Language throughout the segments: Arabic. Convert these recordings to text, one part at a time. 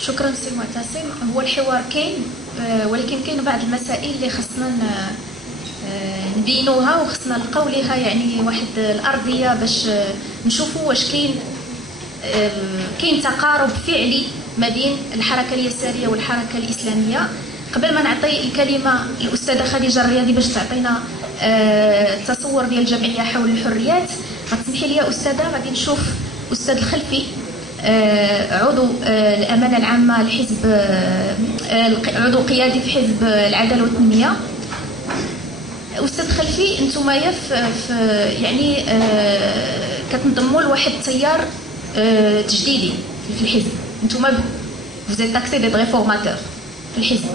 شكرا سي معتصم. هو الحوار كاين، ولكن كاين بعض المسائل اللي خصنا نبينوها وخصنا نلقاو ليها يعني واحد الارضيه باش نشوفوا واش كاين تقارب فعلي ما بين الحركه اليساريه والحركه الاسلاميه. قبل ما نعطي الكلمه الاستاذه خديجه الرياضي باش تعطينا التصور ديال الجمعيه حول الحريات، غتسمحي لي استاذه غادي نشوف استاذ الخلفي عضو الامانه العامه لحزب، عضو قيادي في حزب العداله والتنميه. استاذ خلفي انتم يعني كتنضموا لواحد التيار تجديدي في الحزب، انتم فوزيت تاكسي دي ريفورماتور في الحزب.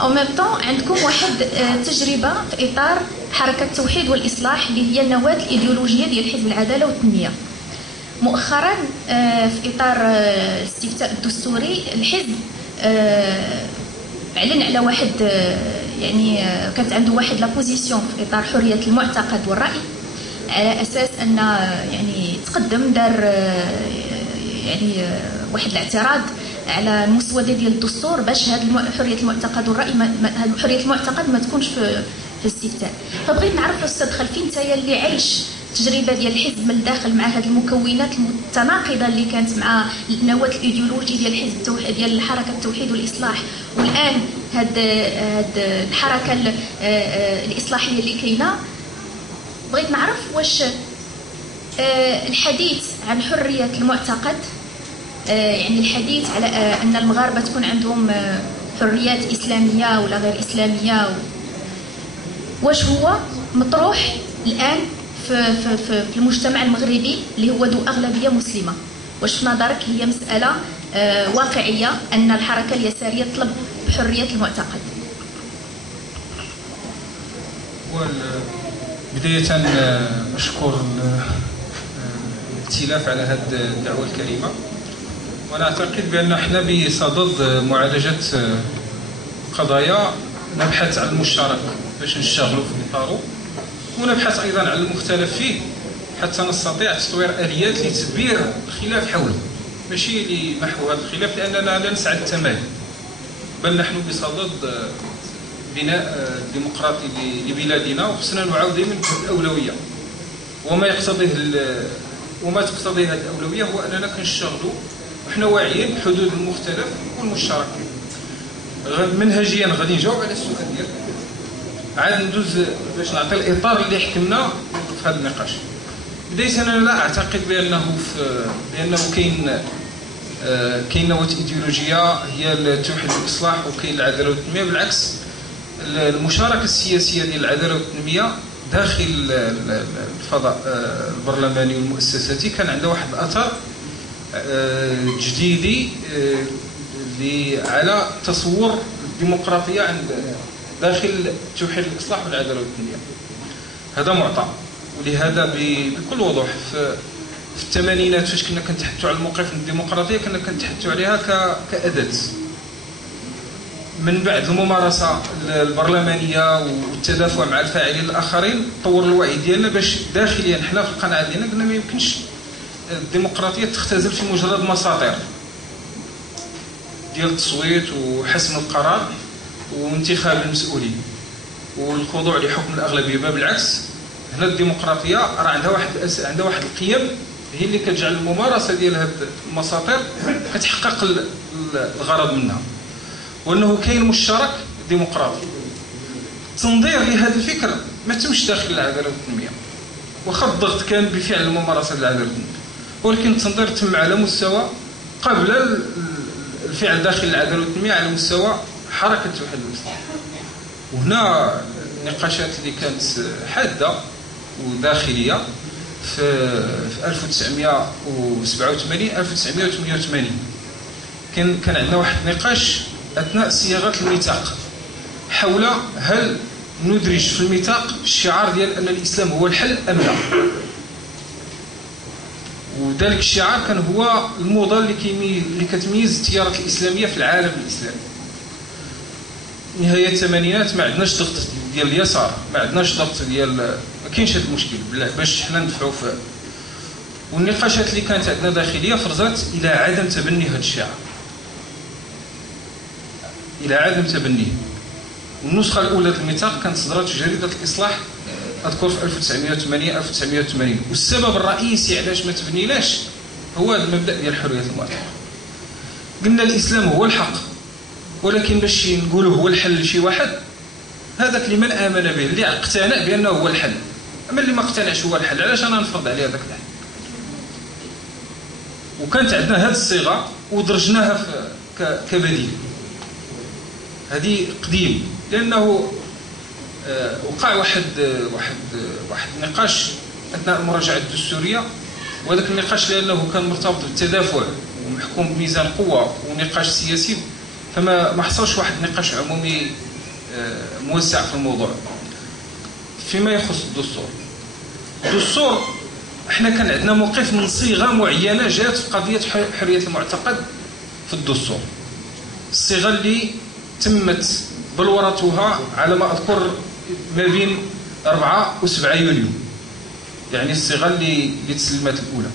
او ميم طون عندكم واحد تجربه في اطار حركه التوحيد والاصلاح اللي هي النواه الايديولوجيه ديال حزب العداله والتنميه. مؤخرا في اطار الاستفتاء الدستوري الحزب اعلن على واحد يعني كانت عنده واحد لا بوزيسيون في اطار حريه المعتقد والراي، على اساس ان يعني تقدم دار يعني واحد الاعتراض على المستوى ديال الدستور باش هاد حريه المعتقد والراي حريه المعتقد ما تكونش في الاستفتاء. فبغيت نعرف استاذ خلفي انت اللي عايش التجربه ديال الحزب من الداخل مع هذه المكونات المتناقضه اللي كانت مع النواه الايديولوجي ديال حزب التوحيد ديال حركه التوحيد والاصلاح، والان هاد الحركه الاصلاحيه اللي كاينه. بغيت نعرف واش الحديث عن حريه المعتقد، يعني الحديث على ان المغاربه تكون عندهم حريات اسلاميه ولا غير اسلاميه، واش هو مطروح الان في المجتمع المغربي اللي هو ذو اغلبيه مسلمه؟ واش في نظرك هي مساله واقعيه ان الحركه اليساريه تطلب بحريه المعتقد؟ بدايه اشكر الائتلاف على هذه الدعوه الكريمه، وانا اعتقد بان احنا بصدد معالجه قضايا نبحث عن المشترك باش نشتغلوا في اطاره، ونبحث ايضا عن المختلف فيه حتى نستطيع تطوير اليات لتدبير الخلاف حوله، ماشي لمحو هذا الخلاف، لاننا لا نسعى التمادي، بل نحن بصدد بناء ديمقراطي لبلادنا، وخصنا نعاود دائما الاولويه. وما تقتضيه هذه الاولويه هو اننا كنشتغلوا وحنا واعيين بحدود المختلف والمشترك. منهجيا غادي نجاوب على السؤال ديالك، عاد ندوز باش نعطي الاطار اللي حكمنا في هذا النقاش. بدايه انا لا اعتقد بانه كاين نواه ايديولوجيه هي التوحيد والاصلاح وكاين العداله والتنميه. بالعكس، المشاركه السياسيه ديال العداله والتنميه داخل الفضاء البرلماني والمؤسساتي كان عندها واحد الاثر جديدي على تصور الديمقراطيه عند داخل التوحيد والاصلاح والعداله والتنميه. هذا معطى، ولهذا بكل وضوح في الثمانينات فاش كنا كنتحدثوا على الموقف الديمقراطيه كنا كنتحدثوا عليها كأداة. من بعد الممارسه البرلمانيه والتدافع مع الفاعلين الاخرين طور الوعي ديالنا باش داخليا حنا في القناعه ديالنا قلنا ما يمكنش الديمقراطيه تختزل في مجرد مساطر ديال التصويت وحسم القرار وانتخاب المسؤولين والخضوع لحكم الاغلبيه. بل بالعكس، هنا الديمقراطيه راه عندها واحد القيم هي اللي كتجعل الممارسه ديال هذه المساطر كتحقق الغرض منها، وانه كاين مشترك ديمقراطي. التنظير لهذا الفكر ما تمش داخل العداله والتنميه، واخا الضغط كان بفعل الممارسه العداله والتنميه، ولكن التنظير تم على مستوى قبل الفعل داخل العداله والتنميه على مستوى حركه التوحيد والاصلاح. وهنا النقاشات اللي كانت حاده وداخليه في 1987 1988 كان عندنا واحد النقاش اثناء صياغه الميثاق حول هل ندرج في الميثاق الشعار ديال ان الاسلام هو الحل ام لا. وذلك الشعار كان هو الموضه اللي كتميز التيارات الاسلاميه في العالم الاسلامي. نهايه الثمانينات ما عندناش ضغط ديال اليسار، ما عندناش ضغط ديال ما كاينش هذا المشكل باش حنا ندفعوا فيه. والنقاشات اللي كانت عندنا داخليه فرزت الى عدم تبني هذا الشعار. الى عدم تبنيه. والنسخه الاولى للميثاق كانت صدرت في جريده الاصلاح اذكر في 1980 والسبب الرئيسي علاش ما تبنيلاش هو هذا المبدا ديال حريه المعتقد. قلنا الاسلام هو الحق، ولكن باش نقولوا هو الحل لشي واحد، هذاك اللي من امن به اللي اقتنع بانه هو الحل. اما اللي ما اقتنعش هو الحل، علاش انا نفرض عليه هذاك الحل؟ وكانت عندنا هذه الصيغه ودرجناها كبديل. هذه قديم، لانه وقع واحد النقاش اثناء المراجعه الدستوريه، وهذاك النقاش لانه كان مرتبط بالتدافع ومحكوم بميزان قوه ونقاش سياسي، فما حصلش واحد نقاش عمومي موسع في الموضوع. فيما يخص الدستور احنا كان عندنا موقف من صيغه معينه جات في قضيه حريه المعتقد في الدستور. الصيغه اللي تمت بلورتها على ما اذكر ما بين 4 و 7 يونيو، يعني الصيغه اللي تسلمت الاولى.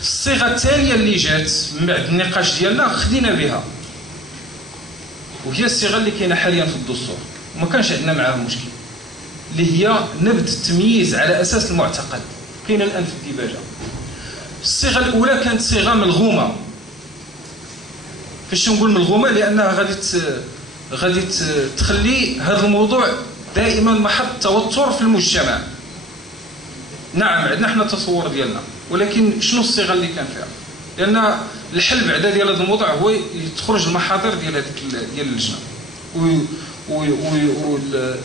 الصيغه الثانيه اللي جات من بعد النقاش ديالنا خدينا بها، وهي الصيغه اللي كاينه حاليا في الدستور وما كانش عندنا معها مشكل، اللي هي نبذ التمييز على اساس المعتقد، كاينه الان في الديباجه. الصيغه الاولى كانت صيغه ملغومه. فاش نقول ملغومه؟ لانها غادي تخلي هذا الموضوع دائما محط توتر في المجتمع. نعم عندنا احنا التصور ديالنا، ولكن شنو الصيغه اللي كان فيها؟ لان الحل بعدا ديال هذا الموضوع هو تخرج المحاضر ديال اللجنه،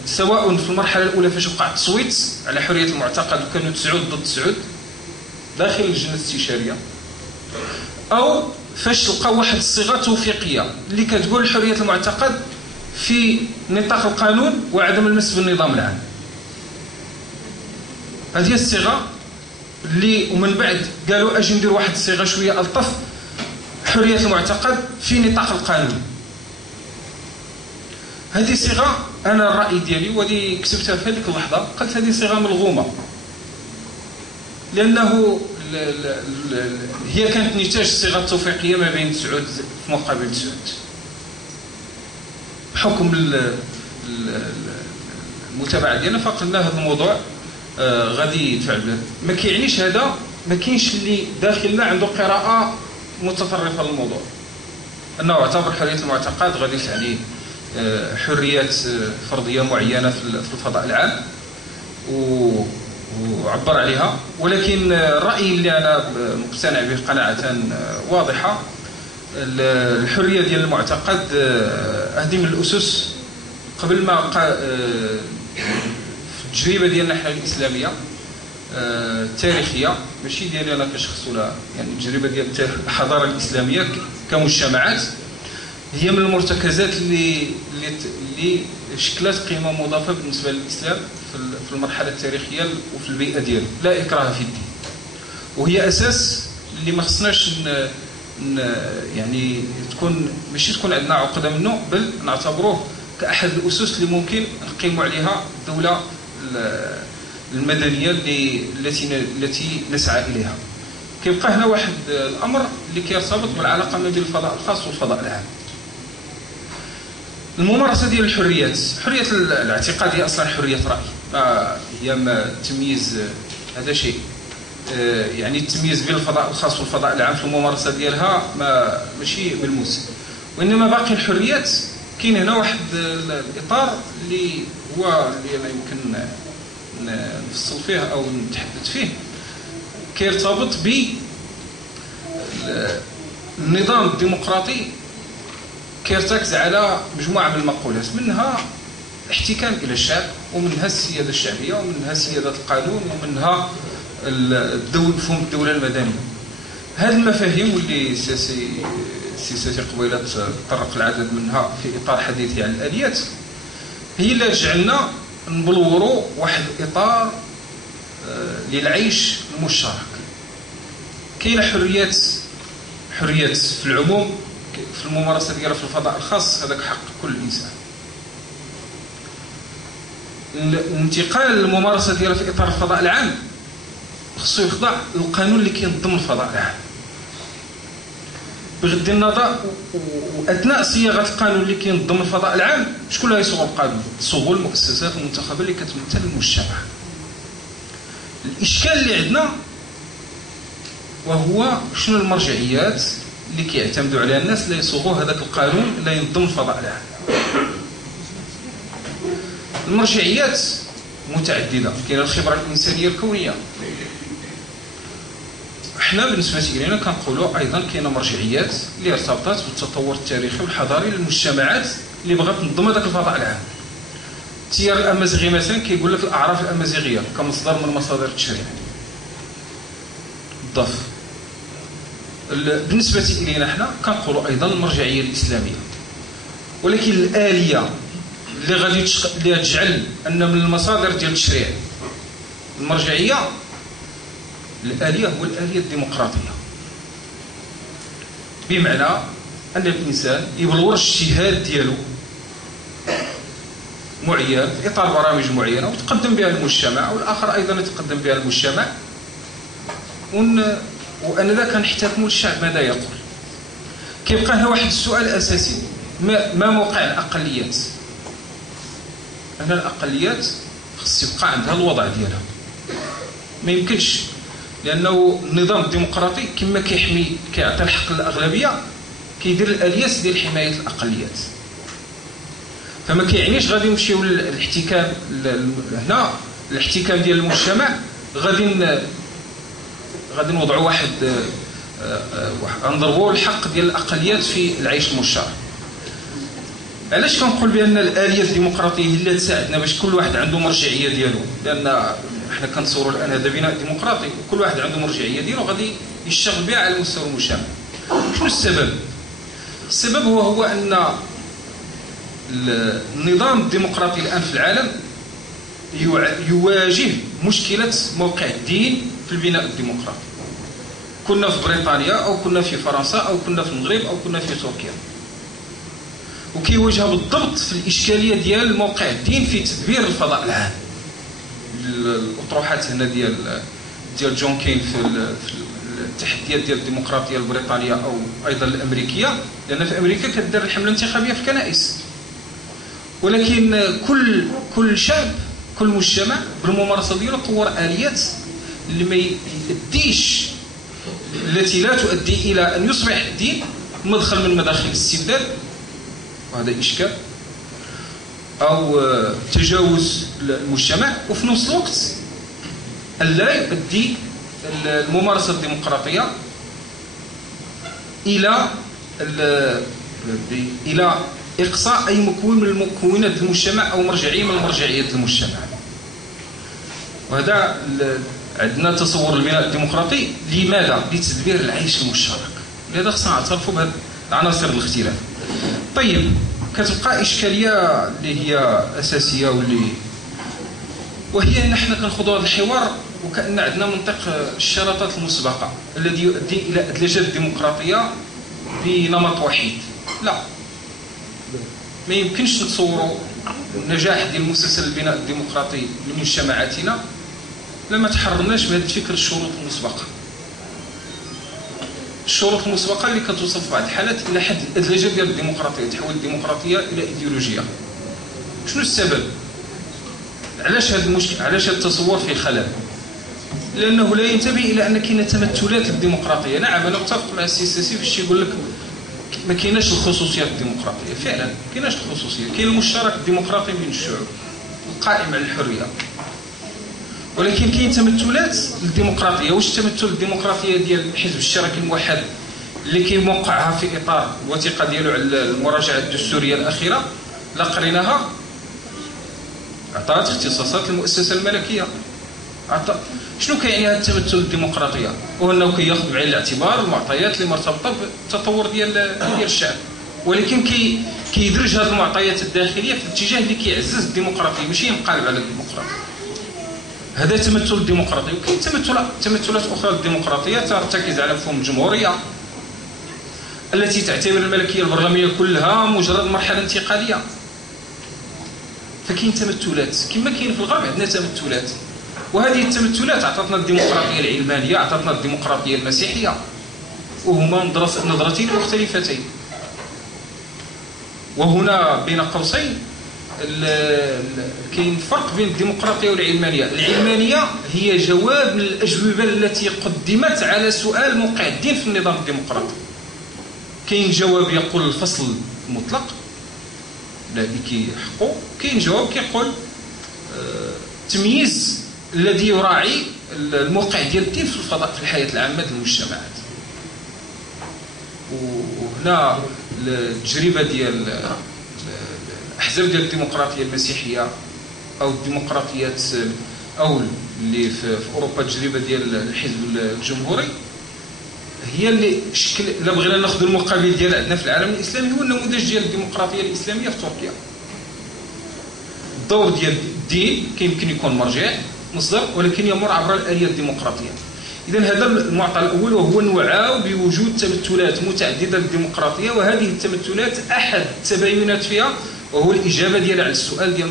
سواء في المرحله الاولى فاش وقع التصويت على حريه المعتقد وكانوا 9 ضد 9 داخل اللجنه الاستشاريه، او فاش لقاو واحد الصيغه توفيقيه اللي كتقول حريه المعتقد في نطاق القانون وعدم المس بالنظام العام. هذه الصيغه اللي ومن بعد قالوا اجي ندير واحد الصيغه شويه الطف، حريه المعتقد في نطاق القانون. هذه صيغه انا الراي ديالي ودي كتبتها في هذيك اللحظه، قلت هذه صيغه ملغومه، لانه هي كانت نتاج الصيغه التوفيقيه ما بين 9 في مقابل 9 بحكم المتابعه ديالنا، فقلنا هذا الموضوع غادي يدفع به. ما كيعنيش هذا ما كاينش اللي داخلنا عنده قراءه متطرفه للموضوع، انه اعتبر حريه المعتقد غادي تعني حريات فرديه معينه في الفضاء العام وعبر عليها. ولكن الراي اللي انا مقتنع به قناعه واضحه، الحريه ديال المعتقد هذه من الاسس قبل ما في التجربه ديالنا حنا الاسلاميه التاريخيه، ماشي ديالي انا كشخص ولا يعني التجربه ديال الحضاره الاسلاميه كمجتمعات، هي من المرتكزات اللي شكلت قيمه مضافه بالنسبه للاسلام في المرحله التاريخيه وفي البيئه ديالو. لا اكراه في الدين، وهي اساس اللي ما خصناش يعني ماشي تكون عندنا عقده منه، بل نعتبروه كاحد الاسس اللي ممكن نقيموا عليها الدوله المدنيه التي نسعى اليها. كيبقى هنا واحد الامر اللي كيرتبط بالعلاقه ما بين الفضاء الخاص والفضاء العام. الممارسه ديال الحريات، حريه الاعتقاد هي اصلا حريه راي، هي ما تمييز هذا شيء يعني التمييز بين الفضاء الخاص والفضاء العام في الممارسه ديالها ماشي ملموس، وانما باقي الحريات كاين هنا واحد الاطار اللي هو اللي انا يمكن نفصل فيه او نتحدث فيه، كيرتبط بالنظام الديمقراطي، كيرتكز على مجموعه من المقولات، منها الاحتكام الى الشعب، ومنها السياده الشعبيه، ومنها سياده القانون، ومنها مفهوم الدوله المدنيه. هذه المفاهيم واللي سياسي قبيله تطرق العدد منها في اطار حديثي عن الاليات، هي اللي تجعلنا نبلوروا واحد الاطار للعيش المشترك. كاينه حريات في العموم في الممارسه ديالها في الفضاء الخاص، هذاك حق كل انسان. الانتقال للممارسه ديالها في اطار الفضاء العام خصو يخضع للقانون اللي كينظم الفضاء العام. بغض النظر واثناء صياغه القانون اللي كينظم الفضاء العام شكون اللي يصوغ القانون؟ تصوغ المؤسسات المنتخبه اللي كتمثل المجتمع. الاشكال اللي عندنا وهو شنو المرجعيات اللي كيعتمدوا عليها الناس اللي يصوغوا هذاك القانون اللي ينظم الفضاء العام. المرجعيات متعدده، كاينه الخبره الانسانيه الكونيه. احنا بالنسبه لنا كنقولوا ايضا كاينه مرجعيات اللي ارتبطت بالتطور التاريخي والحضاري للمجتمعات اللي بغات تنظم هذاك الفضاء العام. التيار الامازيغي مثلا كيقول لك الاعراف الامازيغيه كمصدر من مصادر التشريع. ضف. بالنسبه الينا احنا كنقولوا ايضا المرجعيه الاسلاميه، ولكن الاليه اللي غادي اللي تجعل ان من المصادر ديال التشريع المرجعيه، الاليه هو الاليه الديمقراطيه، بمعنى ان الانسان يبلور الاجتهاد ديالو معين في اطار برامج معينه وتقدم بها المجتمع، والاخر ايضا يتقدم بها المجتمع، وان ذا كنحتكموا للشعب ماذا يقول. كيبقى هنا واحد السؤال اساسي، ما موقع الاقليات؟ ان الاقليات خص يبقى عندها الوضع ديالها، ما يمكنش، لانه النظام الديمقراطي كما كيعطي الحق للاغلبيه كيدير الاليات ديال حمايه الاقليات. فما كيعنيش غادي نمشيو للاحتكام هنا، الاحتكام ديال المجتمع غادي نوضعوا واحد نضربوا الحق ديال الاقليات في العيش المشترك. علاش كنقول بان الاليه الديمقراطيه هي اللي تساعدنا باش كل واحد عنده مرجعيه ديالو؟ لان احنا كنتصوروا الان هذا بناء ديمقراطي وكل واحد عنده مرجعيه ديالو غادي يشتغل بها على مستوى المجتمع. شنو السبب؟ السبب هو ان النظام الديمقراطي الان في العالم يواجه مشكله موقع الدين في البناء الديمقراطي. كنا في بريطانيا او كنا في فرنسا او كنا في المغرب او كنا في تركيا، وكيواجه بالضبط في الاشكاليه ديال موقع الدين في تدبير الفضاء العام. الاطروحات هنا ديال جون كين في التحديات ديال الديمقراطيه البريطانيه او ايضا الامريكيه، لان في امريكا كدار الحمله الانتخابيه في الكنائس، ولكن كل شعب كل مجتمع بالممارسه ديالو طور اليات اللي ما يؤديش، التي لا تؤدي الى ان يصبح الدين مدخل من مداخل الاستبداد، وهذا اشكال، او تجاوز المجتمع، وفي نفس الوقت لا يؤدي الممارسه الديمقراطيه الى اقصاء اي مكون من مكونات المجتمع او مرجعيه من مرجعيات المجتمع. وهذا عندنا تصور البناء الديمقراطي لماذا؟ لتدبير العيش المشترك. لهذا خصنا نعترفوا بهذه عناصر الاختلاف. طيب، كتبقى اشكاليه اللي هي اساسيه وهي ان احنا كنخوضوا هذا الحوار وكأن عندنا منطق الشراطات المسبقه الذي يؤدي الى ادلجه الديمقراطيه بنمط وحيد. لا، ما يمكنش نتصوروا النجاح ديال المؤسسه للبناء الديمقراطي لمجتمعاتنا لما تحررناش بهذا الفكر الشروط المسبقه. الشروط المسبقه اللي كتوصل في بعض الحالات الى حد الادلجه ديال الديمقراطيه، تحول الديمقراطيه الى ايديولوجيه. شنو السبب؟ علاش هذا المشكل؟ علاش هذا التصور فيه خلل؟ لانه لا ينتبه الى ان كاينه تمثلات للديمقراطيه. نعم، انا متفق مع السي السيسي فاش يقول لك ما كايناش الخصوصيات الديمقراطيه، فعلا ما كايناش الخصوصيه، كاين المشترك الديمقراطي بين الشعوب القائم على الحريه، ولكن كاين تمثلات للديمقراطيه. واش التمثل الديمقراطيه ديال حزب الاشتراكي الموحد اللي كيوقعها في اطار الوثيقه ديالو على المراجعه الدستوريه الاخيره لا قريناها، عطات اختصاصات للمؤسسه الملكيه. شنو كيعني هذا التمثل الديمقراطيه؟ هو انه كياخذ بعين الاعتبار المعطيات اللي مرتبطه بالتطور ديال الشعب، ولكن كيدرج هذه المعطيات الداخليه في الاتجاه اللي كيعزز الديمقراطيه، ماشي ينقلب على الديمقراطيه. هذا تمثل الديمقراطي. وكاين تمثلات اخرى للديمقراطيه ترتكز على مفهوم الجمهوريه التي تعتبر الملكيه البرلمانيه كلها مجرد مرحله انتقاليه. فكاين تمثلات كما كاين في الغرب، عندنا تمثلات، وهذه التمثلات عطاتنا الديمقراطيه العلمانيه، عطاتنا الديمقراطيه المسيحيه. وهما نظرتين مختلفتين. وهنا بين قوسين كاين فرق بين الديمقراطية والعلمانية. العلمانية هي جواب من الأجوبة التي قدمت على سؤال موقع الدين في النظام الديمقراطي. كاين جواب يقول الفصل المطلق الذي كيحقو، كاين جواب كيقول التمييز الذي يراعي الموقع ديال الدين في الفضاء في الحياة العامة للمجتمعات. وهنا التجربة ديال الأحزاب ديال الديمقراطية المسيحية أو الديمقراطيات أو اللي في أوروبا التجربة ديال الحزب الجمهوري هي اللي شكل. إلا بغينا ناخذ المقابل ديال عندنا في العالم الإسلامي هو النموذج ديال الديمقراطية الإسلامية في تركيا. الدور ديال الدين يمكن يكون مرجع مصدر، ولكن يمر عبر الآلية الديمقراطية. إذا هذا المعطى الأول، وهو نوعاو بوجود تمثلات متعددة للديمقراطية، وهذه التمثلات أحد التباينات فيها وهو الإجابة ديالها على السؤال ديال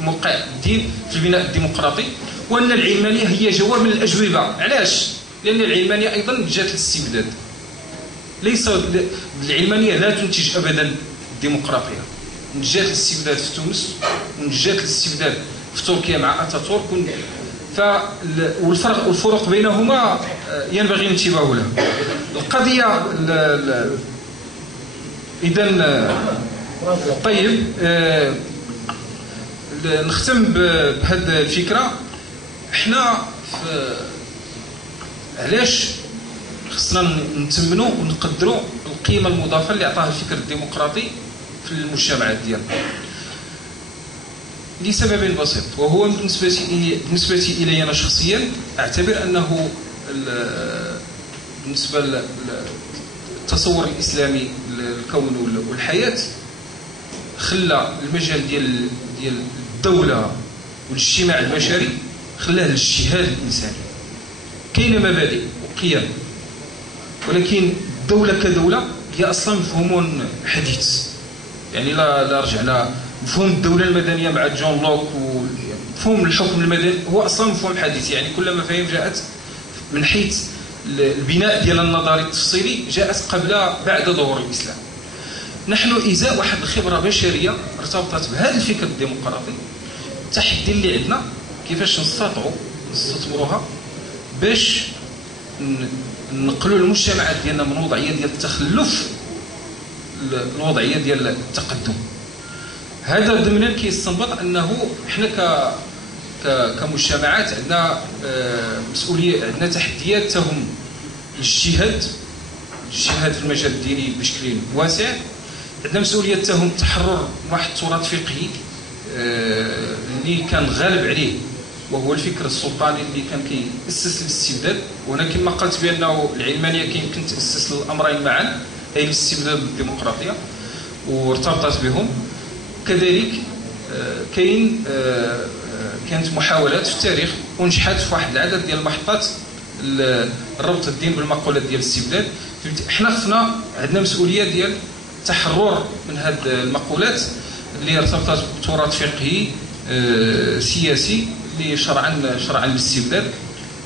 موقع الدين في البناء الديمقراطي، وأن العلمانية هي جواب من الأجوبة. علاش؟ لأن العلمانية أيضا جات للاستبداد. ليس العلمانية لا تنتج أبدا الديمقراطية. نجات الاستبداد في تونس ونجات الاستبداد في تركيا مع اتاتورك، والفروق بينهما ينبغي الانتباه لها. القضيه اذا طيب نختم بهذه الفكره. احنا علاش خصنا نتمنوا ونقدروا القيمه المضافه اللي عطاها الفكر الديمقراطي في المجتمعات ديالنا؟ لسبب بسيط، وهو بالنسبة إلي أنا شخصيا أعتبر أنه بالنسبة للتصور الإسلامي للكون والحياة خلى المجال ديال الدولة والاجتماع البشري خلاه للاجتهاد الإنساني. كاين مبادئ وقيم، ولكن الدولة كدولة هي أصلا مفهوم حديث. يعني لا رجعنا مفهوم الدولة المدنية مع جون لوك ومفهوم الحكم المدني هو أصلا مفهوم حديث. يعني كل مفاهيم جاءت من حيث البناء ديال النظري التفصيلي جاءت بعد ظهور الإسلام. نحن إزاء واحد الخبرة بشرية ارتبطت بهذا الفكر الديمقراطي. التحدي اللي عندنا كيفاش نستثمروها باش نقلوا المجتمعات ديالنا من وضعية ديال التخلف الوضعيه ديال التقدم. هذا ضمنا كيستنبط انه احنا كمجتمعات عندنا مسؤوليه، عندنا تحديات تهم الاجتهاد في المجال الديني بشكل واسع. عندنا مسؤوليه تهم التحرر من واحد التراث فقهي اللي كان غالب عليه وهو الفكر السلطاني اللي كان كيأسس للاستبداد. وهنا كما قلت بانه العلمانيه يمكن تأسس للامرين معا، أي الاستبداد والديمقراطية، وارتبطت بهم. كذلك كانت محاولات في التاريخ ونجحت في واحد العدد ديال المحطات ربط الدين بالمقولات ديال الاستبداد. احنا خصنا عندنا مسؤولية ديال التحرر من هذه المقولات اللي ارتبطت بتراث فقهي سياسي اللي شرعا للاستبداد.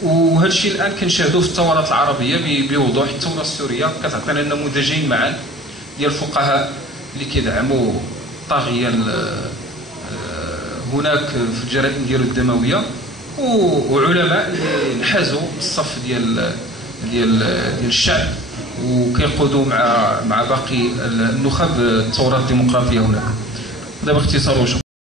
وهذا الشيء الان كنشاهدوه في الثورات العربيه بوضوح. الثوره السوريه كتعطينا نموذجين معا ديال الفقهاء اللي كيدعموا طاغيه هناك في الجرائم ديالو الدمويه، وعلماء اللي انحازوا الصف ديال الشعب وكيقودوا مع باقي النخب الثورات الديمقراطيه هناك. هذا باختصار.